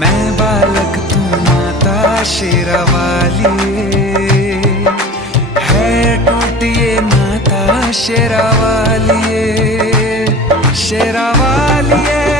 मैं बालक तू माता शेरावालिए, है टूटिए माता शेरावालिए, शेरावालिए।